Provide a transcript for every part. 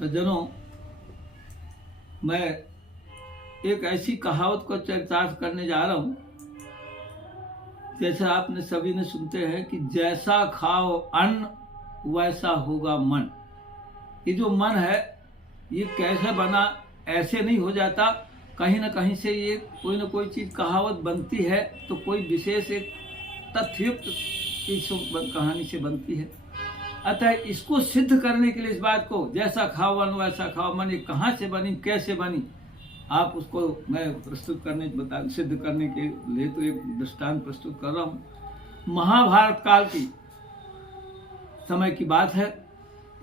सज्जनों, मैं एक ऐसी कहावत को चरितार्थ करने जा रहा हूं। जैसा आपने सभी ने सुनते हैं कि जैसा खाओ अन्न वैसा होगा मन। ये जो मन है ये कैसे बना, ऐसे नहीं हो जाता। कहीं ना कहीं से ये कोई ना कोई चीज कहावत बनती है तो कोई विशेष एक तथ्युक्त चीज कहानी से बनती है। अतः इसको सिद्ध करने के लिए, इस बात को जैसा खाओ अन्न वैसा खाओ मन, ये कहाँ से बनी, कैसे बनी, आप उसको मैं प्रस्तुत करने सिद्ध करने के लिए तो एक दृष्टांत प्रस्तुत कर रहा हूँ। महाभारत काल की समय की बात है।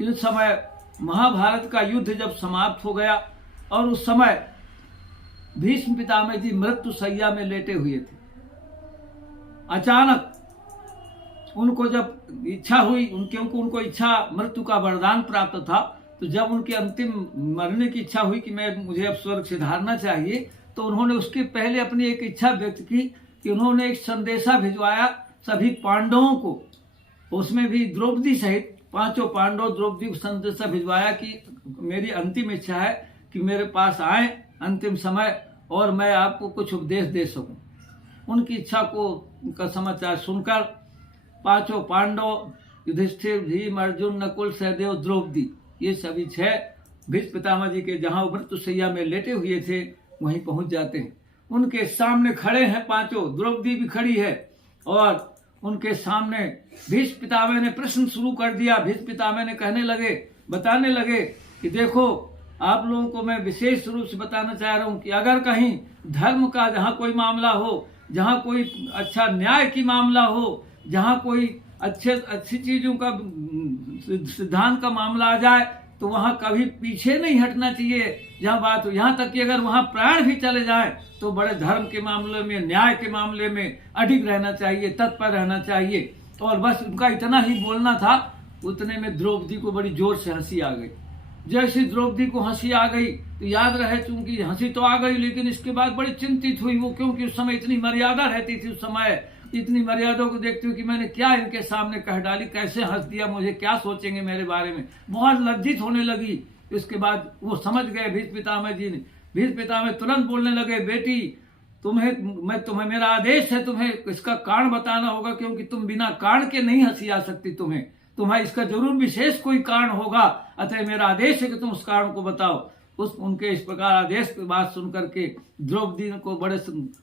इस समय महाभारत का युद्ध जब समाप्त हो गया और उस समय भीष्म पितामह जी मृत्यु शैया में लेटे हुए थे। अचानक उनको जब इच्छा हुई, उनको इच्छा, मृत्यु का वरदान प्राप्त था, तो जब उनके अंतिम मरने की इच्छा हुई कि मुझे अब स्वर्ग सिधारना चाहिए, तो उन्होंने उसके पहले अपनी एक इच्छा व्यक्त की कि उन्होंने एक संदेशा भिजवाया सभी पांडवों को, उसमें भी द्रौपदी सहित पांचों पांडव, द्रौपदी को संदेशा भिजवाया कि मेरी अंतिम इच्छा है कि मेरे पास आए अंतिम समय और मैं आपको कुछ उपदेश दे सकूं। उनकी इच्छा का समाचार सुनकर पांचों पांडव, युधिष्ठिर, भीम, अर्जुन, नकुल, सहदेव, द्रौपदी, ये सभी 6 भीष्म पितामह जी के जहां मृत्यु शैया में लेटे हुए थे वहीं पहुंच जाते हैं। उनके सामने खड़े हैं पांचों, द्रौपदी भी खड़ी है और उनके सामने भीष्म पितामह ने प्रश्न शुरू कर दिया। भीष्म पितामह ने बताने लगे कि देखो, आप लोगों को मैं विशेष रूप से बताना चाह रहा हूं कि अगर कहीं धर्म का जहां कोई मामला हो, जहां कोई अच्छा न्याय की मामला हो, जहां कोई अच्छी चीजों का सिद्धांत का मामला आ जाए तो वहां कभी पीछे नहीं हटना चाहिए। जहां बात हो, यहां तक कि अगर वहां प्राण भी चले जाए तो बड़े धर्म के मामले में, न्याय के मामले में अडिग रहना चाहिए, तत्पर रहना चाहिए। और बस उनका इतना ही बोलना था। उतने में द्रौपदी को बड़ी जोर से हंसी आ गई। जैसे द्रौपदी को हंसी आ गई तो याद रहे, चूंकि हंसी तो आ गई लेकिन इसके बाद बड़ी चिंतित हुई वो, क्योंकि उस समय इतनी मर्यादा रहती थी, उस समय इतनी मर्यादा को देखते हुए कि मैंने क्या इनके सामने कह डाली, कैसे हंस दिया, मुझे क्या सोचेंगे मेरे बारे में, बहुत लज्जित होने लगी। इसके बाद वो समझ गए भीष्म पितामह जी ने। भीष्म पितामह तुरंत बोलने लगे, बेटी तुम्हें मेरा आदेश है, तुम्हें इसका कारण बताना होगा, क्योंकि तुम बिना कारण के नहीं हंसी आ सकती, तुम्हें इसका जरूर विशेष कोई कारण होगा। अतः मेरा आदेश है कि तुम उस कारण को बताओ। उनके इस प्रकार आदेश की बात सुनकर के द्रौपदी को बड़े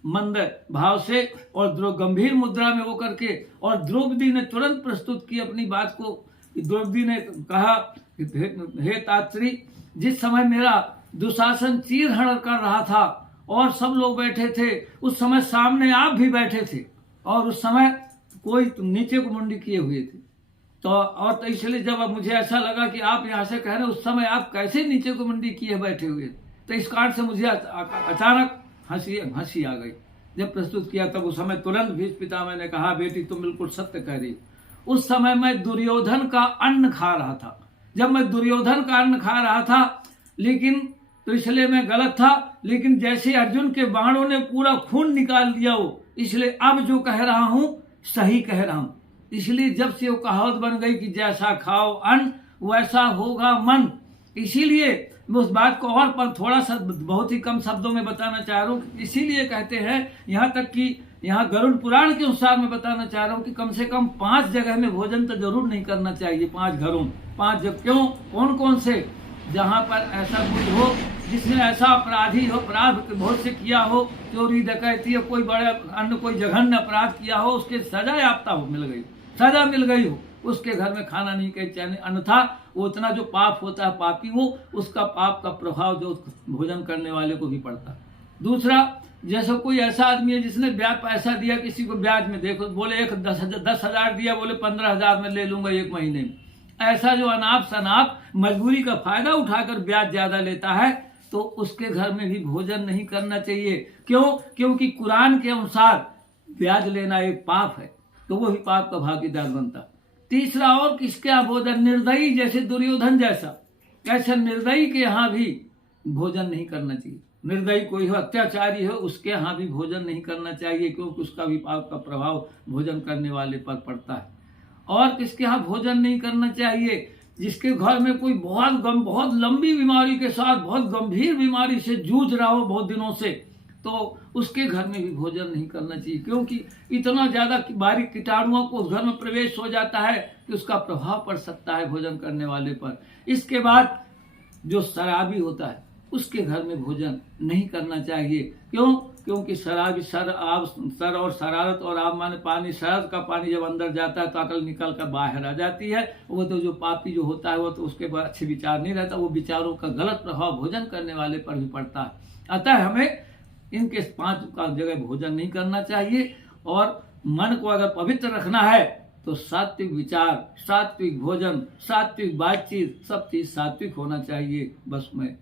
मंद भाव से और गंभीर मुद्रा में वो करके, और द्रौपदी ने तुरंत प्रस्तुत की अपनी बात को। द्रौपदी ने कहा, हे तात्री, जिस समय मेरा दुशासन चीरहरण कर रहा था और सब लोग बैठे थे, उस समय सामने आप भी बैठे थे और उस समय कोई नीचे को मुंडी किए हुए थे। तो इसलिए जब मुझे ऐसा लगा कि आप यहाँ से कह रहे, उस समय आप कैसे नीचे को मुंडी किए बैठे हुए, तो इस कारण से मुझे अचानक हंसी आ गई। जब प्रस्तुत किया तब उस समय तुरंत भीष्म पितामह ने कहा, बेटी तुम बिल्कुल सत्य कह रही। उस समय मैं दुर्योधन का अन्न खा रहा था। जब मैं दुर्योधन का अन्न खा रहा था, लेकिन तो इसलिए मैं गलत था, लेकिन जैसे अर्जुन के बाणों ने पूरा खून निकाल दिया हो, इसलिए अब जो कह रहा हूं सही कह रहा हूं। इसलिए जब से वो कहावत बन गई कि जैसा खाओ अन्न वैसा होगा मन, इसीलिए मैं उस बात को और थोड़ा सा बहुत ही कम शब्दों में बताना चाह रहा हूँ। इसीलिए कहते हैं, यहाँ तक कि यहाँ गरुड़ पुराण के अनुसार मैं बताना चाह रहा हूँ कि कम से कम 5 जगह में भोजन तो जरूर नहीं करना चाहिए। 5 घरों, 5 जगह। क्यों, कौन से, जहाँ पर ऐसा कोई हो जिसने ऐसा अपराधी हो, अपराध बहुत से किया हो, चोरी डकैती, कोई बड़े अन्य कोई जघन्य अपराध किया हो, उसके सजा याफ्ता सजा मिल गई हो, उसके घर में खाना नहीं चाहिए। अन्यथा वो उतना जो पाप होता है, पापी हो, उसका पाप का प्रभाव जो भोजन करने वाले को भी पड़ता। दूसरा, जैसे कोई ऐसा आदमी है जिसने ब्याज पैसा दिया किसी को, ब्याज में देखो, बोले 10,000 दिया, बोले 15,000 में ले लूंगा 1 महीने में। ऐसा जो अनाप शनाप मजबूरी का फायदा उठाकर ब्याज ज्यादा लेता है, तो उसके घर में भी भोजन नहीं करना चाहिए। क्यों? क्योंकि कुरान के अनुसार ब्याज लेना एक पाप है, तो वो भी पाप का भागीदार बनता। तीसरा, और किसके यहाँ भोजन, निर्दयी जैसे दुर्योधन जैसा, ऐसा निर्दयी के यहाँ भी भोजन नहीं करना चाहिए। निर्दयी कोई हो, अत्याचारी हो, उसके यहाँ भी भोजन नहीं करना चाहिए, क्योंकि उसका भी पाप का प्रभाव भोजन करने वाले पर पड़ता है। और किसके यहाँ भोजन नहीं करना चाहिए, जिसके घर में कोई बहुत लंबी बीमारी के साथ बहुत गंभीर बीमारी से जूझ रहा हो बहुत दिनों से, तो उसके घर में भी भोजन नहीं करना चाहिए, क्योंकि इतना ज्यादा बारीक कीटाणुओं को उस घर में प्रवेश हो जाता है कि उसका प्रभाव पड़ सकता है भोजन करने वाले पर। इसके बाद जो शराबी होता है उसके घर में भोजन नहीं करना चाहिए। क्यों? क्योंकि शराबी सर और शरारत और आब माने पानी, शरारत का पानी जब अंदर जाता है तो अकल निकल कर बाहर आ जाती है। वो तो जो पापी जो होता है वो तो उसके बाद अच्छे विचार नहीं रहता, वो विचारों का गलत प्रभाव भोजन करने वाले पर भी पड़ता है। अतः हमें इनके 5 का जगह भोजन नहीं करना चाहिए। और मन को अगर पवित्र रखना है तो सात्विक विचार, सात्विक भोजन, सात्विक बातचीत, सब चीज सात्विक होना चाहिए। बस मैं